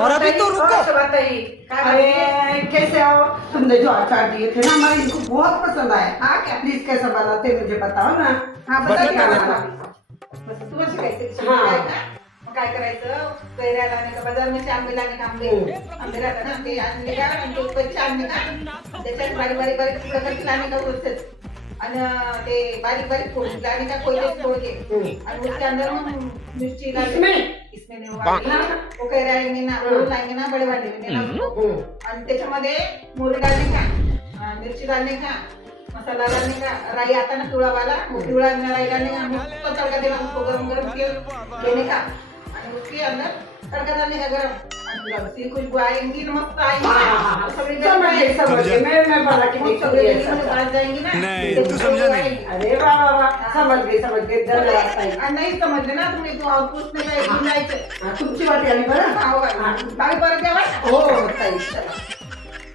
और अभी तो रुको। अरे कैसे हो? तुमने जो अचार दिए थे ना हमारे इनको बहुत पसंद आया। हाँ क्या? प्लीज कैसा बनाते मुझे बताओ ना। हाँ बटर बटर का का बटर। तुम्हाला शिकायचं हाँ। मग काय करायचं कैऱ्या लाने का बाजार में आंबे लाने का आंबे राहतात ना ते आणले का आणि ते कच्चे आणले का त्याच्यात बारीक बारीक बारीक तुकडे करके लाने का उरतेच आणि ते बारीक बारीक फोड़ लाने का कोई फोड़ के और उसके अंदर हम मिर्ची डाल इसमें नहीं होगा वो कैऱ्या आएंगे ना वो लाएंगे ना बड़े वाले में ना उसको आणि त्याच्यामध्ये मोहरी डालने का मिर्ची डालने का मसाला डालने का राई आता ना पिवळा वाला वो पिवळा राई डालने का मस्त तड़का देना उसको गरम गरम तेल देने का और उसके अंदर तड़का डालने का गरम सी खुशबू आएंगी ना मस्त आएंगी सगळे समझ गई मैं बना के सगळे देखूंगी गली में ऐसा। बाहर जाएंगी ना नहीं, तो तू खुशबू समझा नहीं। आएगी। अरे वाह वाह वाह समझ गई धन्यवाद ताई। आणि नाही समजले ना तुम्ही तू आउटपुट नाही काय घेऊन जायचं तुमची वाटी आली बरं हो बाई परत द्यावा हो ताई